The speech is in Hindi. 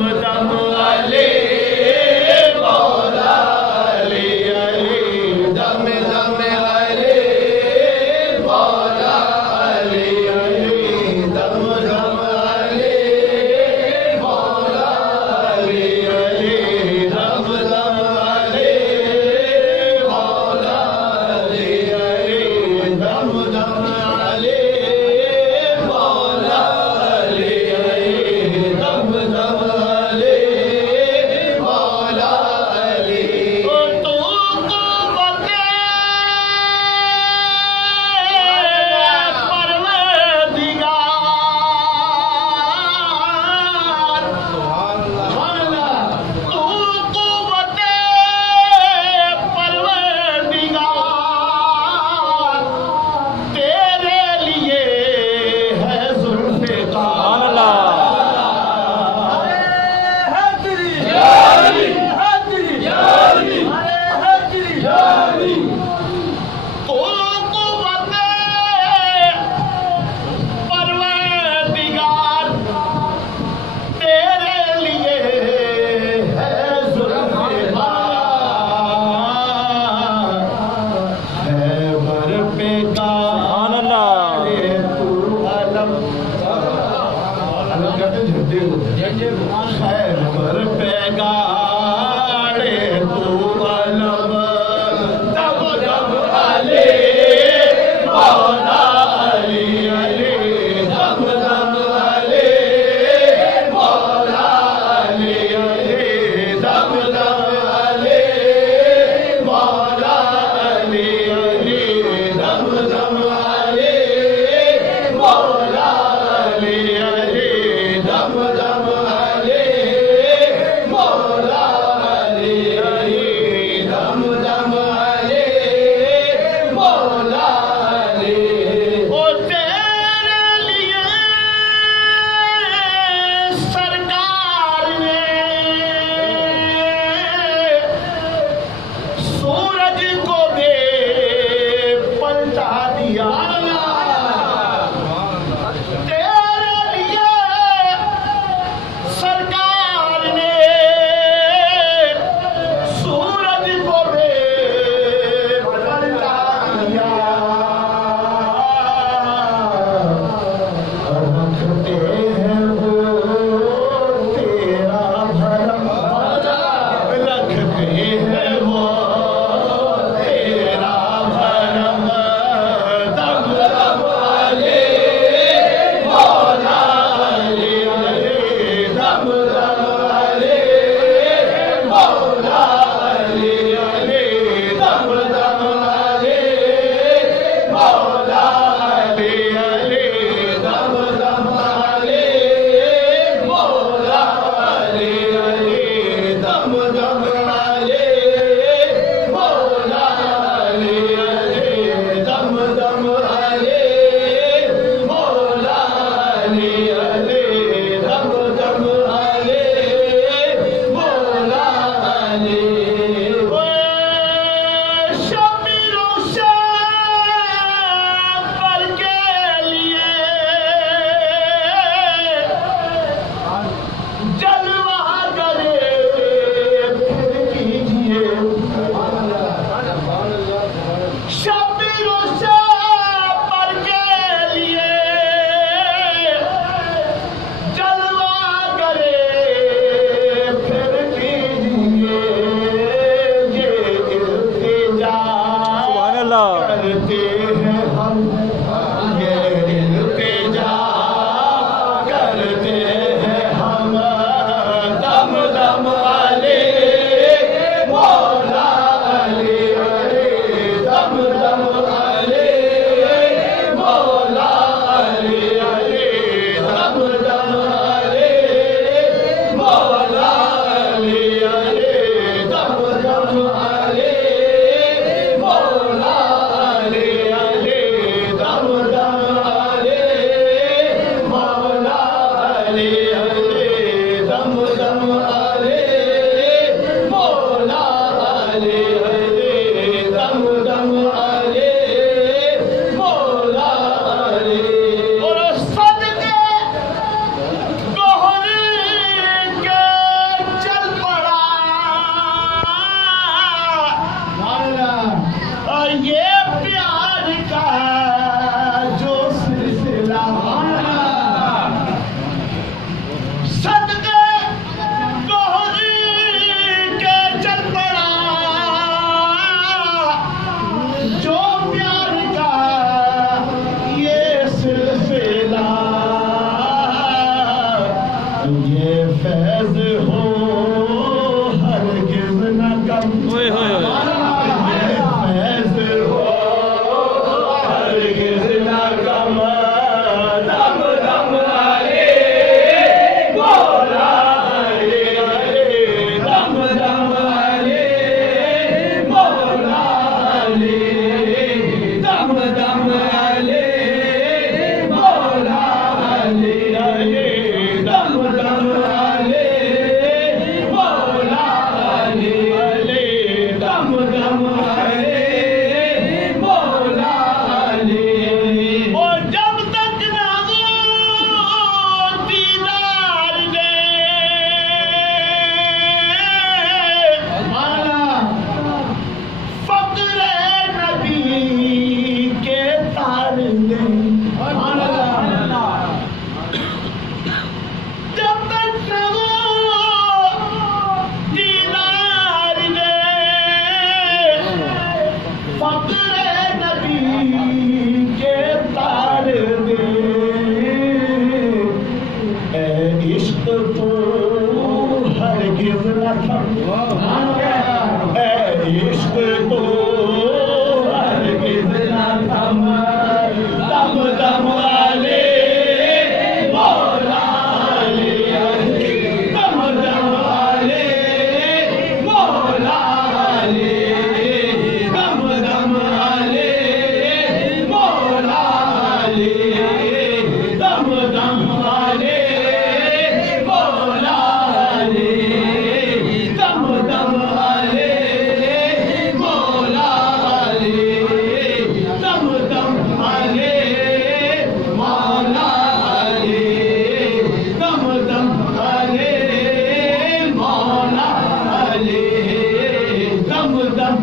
दम दम अले मौला ये फैज हो हरगिज़ न कम, ये फैज हो हरगिज़ न कम, दम दम अली मौला अली, दम दम अली मौला अली, दम दम अली मौला अली, दम दम अली मौला अली, दम दम अली मौला अली। और जब तक ना वो दीदार दे फक्रे नबी के तार दे, जब तक ना वो दीदार दे फक्रे नबी के तार दे, ए इश्क तो हरगिज़ न थम, ए इश्क तो हरगिज़ न थम, दम दम अली मौला अली, दम दम अली मौला अली, दम दम अली मौला अली, दम दम अली मौला अली, दम दम अली मौला अली, दम दम अली मौला अली, दम दम अली मौला अली, दम दम